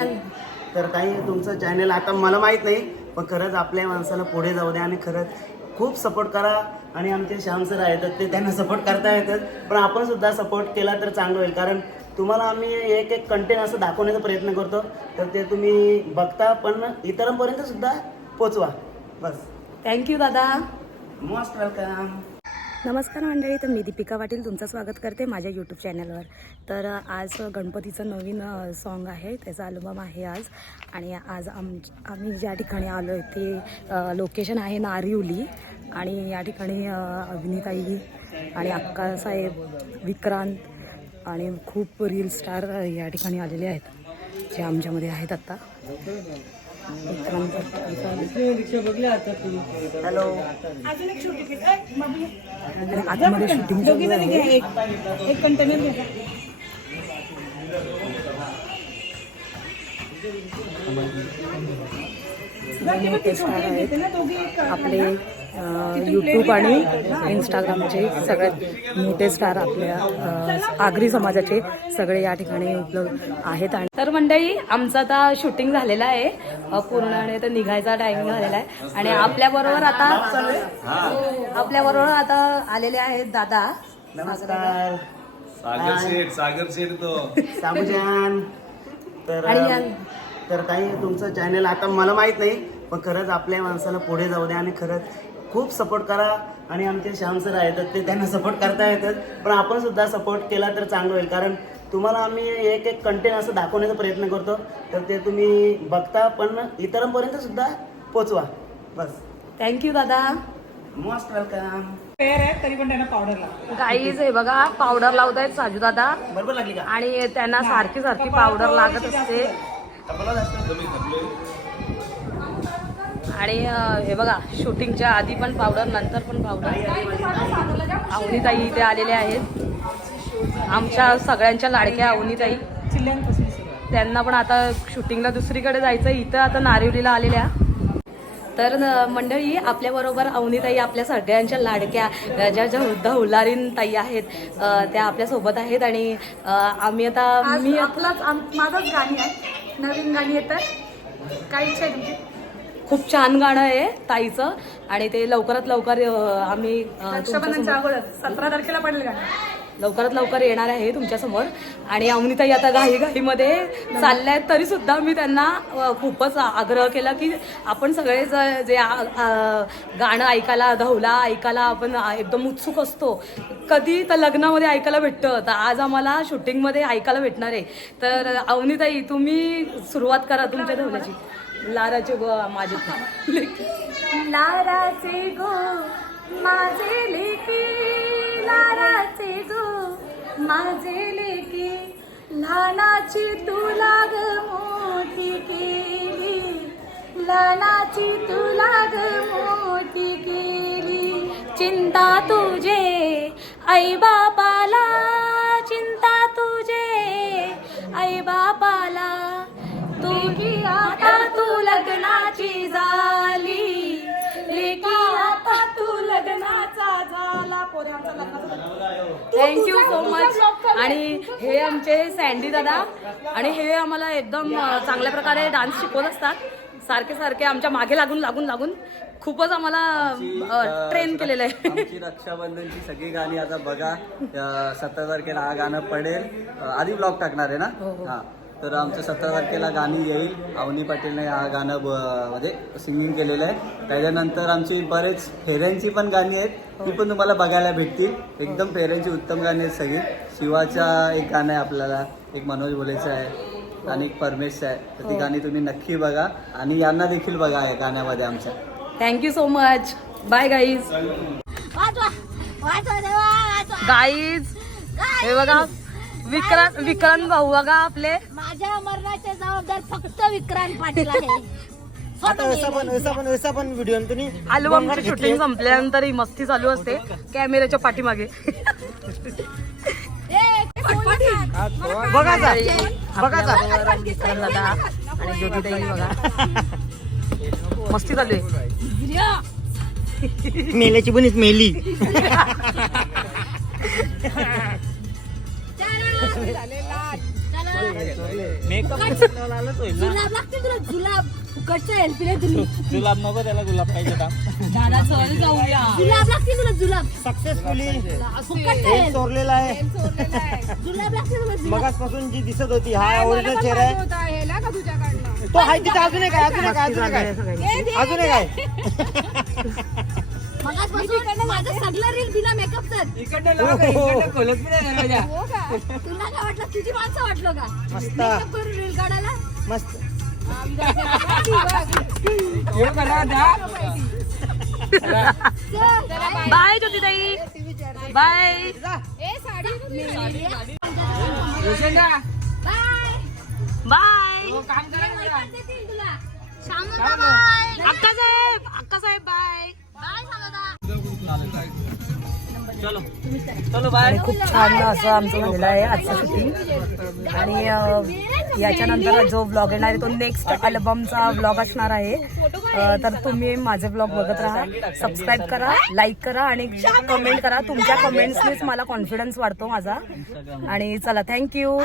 तर काही तुमचं चॅनल आता मला माहीत नाही पण खरंच आपल्या माणसाला पुढे जाऊ द्या आणि खरंच खूप सपोर्ट करा. आणि आमचे श्याम सर आहेत ते त्यांना सपोर्ट करता येतात. पण आपण सुद्धा सपोर्ट केला तर चांगलं होईल. कारण तुम्हाला आम्ही एक एक कंटेंट असं दाखवण्याचा प्रयत्न करतो. तर ते तुम्ही बघता पण इतरांपर्यंत सुद्धा पोचवा. बस. थँक्यू दादा. मोस्ट वेलकम नमस्कार मंडळी तर मी दीपिका पाटील तुमचं स्वागत करते माझ्या यूट्यूब चॅनलवर तर आज गणपतीचं नवीन सॉन्ग आहे. त्याचा अल्बम आहे आज. आणि आज आम आम्ही ज्या ठिकाणी आलो आहे ते लोकेशन आहे नारिवली आणि या ठिकाणी अभिनेताई आणि अक्कासाहेब विक्रांत आणि खूप रील स्टार या ठिकाणी आलेले आहेत. जे आमच्यामध्ये आहेत आत्ता विक्रांत हॅलो आणि आतमध्ये शूटिंग चालू आहे एक कंटेनर घ्या मोठे स्टार आहेत आपले यूट्यूब आणि इंस्टाग्रामचे सगळ्यात मोठे स्टार आपल्या आगरी समाजाचे सगळे या ठिकाणी उपलब्ध आहेत. आणि तर मंडळी आमचं आता शूटिंग झालेलं आहे. पूर्ण आणि आता निघायचा टायमिंग झालेला आहे. आणि आपल्याबरोबर आता आपल्याबरोबर आता आलेले आहेत दादा. नमस्कार. सागर शेठ सागर शेठ तो. साबुजान. तर तर काही तुमचं चॅनल आता मला माहीत नाही पण खरंच आपल्या माणसाला पुढे जाऊ द्या आणि खरंच खूप सपोर्ट करा. आणि आमचे श्याम सर आहेत ते त्यांना सपोर्ट करता येतात. पण आपण सुद्धा सपोर्ट केला तर चांगलं होईल. कारण तुम्हाला आम्ही एक एक कंटेंट असं दाखवण्याचा प्रयत्न करतो. तर ते तुम्ही बघता पण इतरांपर्यंत सुद्धा पोचवा. बस. थँक्यू दादा. मोस्ट वेलकम आहे तरी पण त्यांना पावडर गाईज हे बघा पावडर लावत आहेत साजू दादा. बरोबर लागली का? आणि त्यांना सारखी सारखी पावडर लागत असते. आणि हे बघा शूटिंगच्या आधी पण पावडर नंतर पण पावडर अवनीताई इथे आलेल्या आहेत. आमच्या सगळ्यांच्या लाडक्या अवनीताई. त्यांना पण आता शूटिंगला दुसरीकडे जायचं इथं आता नारिवलीला आलेल्या. तर मंडळी आपल्याबरोबर अवनीताई आपल्या सगळ्यांच्या लाडक्या ज्या ज्या वृद्ध हुलारीन ताई आहेत त्या आपल्यासोबत आहेत. आणि आम्ही आता मी माझंच गाणी आहे नवीन गाणी येतात. काही इच्छा खूप छान गाणं आहे ताईचं. आणि ते लवकरात लवकर आम्ही सतरा तारखेला पडेल गाणं. लवकरात लवकर येणार आहे तुमच्यासमोर आणि अवनीताई आता घाई घाईमध्ये चालल्या आहेत. तरी सुद्धा मी त्यांना खूपच आग्रह केला की आपण सगळे ज- गाणं ऐकायला धवला ऐकायला आपण एकदम उत्सुक असतो. कधी तर लग्नामध्ये ऐकायला भेटतं. तर आज आम्हाला शूटिंगमध्ये ऐकायला भेटणार आहे. तर अवनीताई तुम्ही सुरुवात करा तुमच्या धवल्याची लाराचे गो माझे. लाराचे गो माझे लेकी लाराचे गो माझे लेकी लहानाची तुला ग मोठी केली लहानाची तुला ग मोठी केली. चिंता तुझे आई बापाला थँक्यू सो मच आणि हे आमचे सँडी दादा आणि हे आम्हाला एकदम चांगल्या प्रकारे डान्स शिकवत असतात. सारखे सारखे आमच्या मागे लागून लागून लागून खूपच आम्हाला ट्रेन केलेलं आहे. आमची रक्षाबंधनची सगळी गाणी आता बघा. सतरा तारखेला हा गाणं पडेल. आधी ब्लॉग टाकणार आहे ना? हा. तर आमचं सतरा तारखेला गाणी येईल. अवनी पाटीलने हा गाणं ब- म्हणजे सिंगिंग केलेलं आहे. त्याच्यानंतर आमची बरेच फेऱ्यांची पण गाणी आहेत. ती पण तुम्हाला बघायला भेटतील. एकदम फेऱ्यांची उत्तम गाणी आहेत सगळी. शिवाचा एक गाणं आहे आपल्याला. एक मनोज बोलेचं आहे आणि एक परमेशचं आहे. तर ती गाणी तुम्ही नक्की बघा. आणि यांना देखील बघा या गाण्यामध्ये आमच्या. Thank you so much bye guys guys हे बघा. विक्रांत विक्रांत भाऊ बघा आपले. माझ्या मरणाचे जबाबदार फक्त विक्रांत पाटील आहे. आता असा पण असा पण असा पण व्हिडिओ तुम्ही? अल्बमची शूटिंग संपल्यानंतर ही मस्ती चालू असते. कॅमेऱ्याच्या पाठीमागे. बघा बघा दादा आणि ज्योतिताई बघा. मस्ती चालू आहे. मेल्याची बनीच मेली. जुलाब लागते तुला जुलाब. फुकटच्या हेल्पीने तुम्ही. गुलाब नको त्याला गुलाब पाहिजे का दादा चल जाऊया. जुलाब लागते तुला जुलाब. Successfully फुकटच्या help. चोरलेला आहे. जुलाब लागते तुला जुलाब. मगासपासून जी दिसत होती हा ओरिजिनल चेहरा आहे. तो आहे तिथे अजून एक आहे अजून एक आहे, अजून एक आहे. अजून एक आहे. मगाचपासून माझं सगळं रील बिना मेकअपचं तुला काय वाटलं? तुझी माणसं वाटलं का? मस्त. मेकअप करून रील काढायला? मस्त. बाय ज्योतिताई. बाय. बाय. अक्का चलो. बाय खूप छान असं आमचं झालेलं आहे आजचं शूटिंग आणि याच्यानंतर जो ब्लॉग येणार आहे तो नेक्स्ट अल्बमचा ब्लॉग असणार आहे. तर तुम्ही माझे ब्लॉग बघत राहा सबस्क्राईब करा लाईक करा आणि कमेंट करा. तुमच्या कमेंट्सनीच मला कॉन्फिडन्स वाढतो माझा. आणि चला थँक्यू